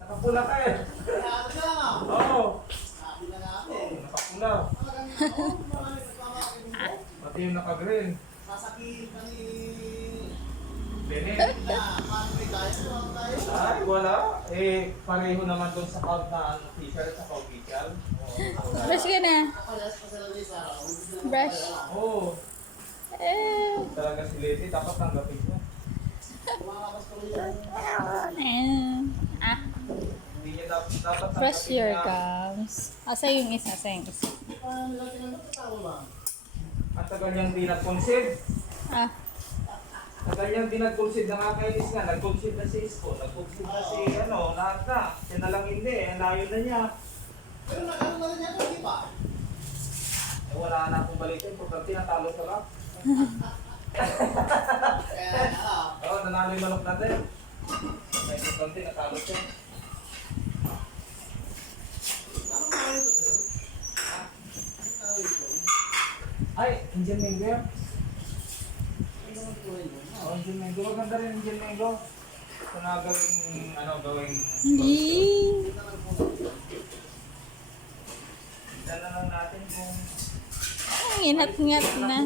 Nakapula ka eh. Kaya siya na. Oo. Sabi na natin. Nakapula. Pati yung naka-green. Sasakihin ka ni... Bene. Na, paano tayo? Ay, wala. Eh, pareho naman doon sa count na official at saka official. Brush ka na. Kapalas pa sila ni Sarah. Brush. Oo. Talaga si Leti, dapat tanggapin niya. Kumakapas ko rin yung... Hindi niya dapat Brush your gums. Asa yung isa, asa yung isa. Paano nila tinanong? Tao lang. At tagal niyang di nag-concede. Tagal niyang di nag-concede. Nakakainis nga. Nag-concede na si Isko. Nag-concede na si lahat na. Siya na lang hindi. Ang layo na niya. Pero nagkaroon na rin niya ito, di ba? Eh, wala na akong balikin. Pagkati natalo sa rap. Kaya, Oo, nanalo yung manok natin. May pagkati natalo siya. ano ba yun ito? Ano tawag ito? Ay, Indian Mango yan. Ano naman po yun? Oh, Indian Mango. Maganda rin Indian Mango. Ito na gawing, gawing... Hindi. Tignan na lang natin kung... Ang inat-ngat na.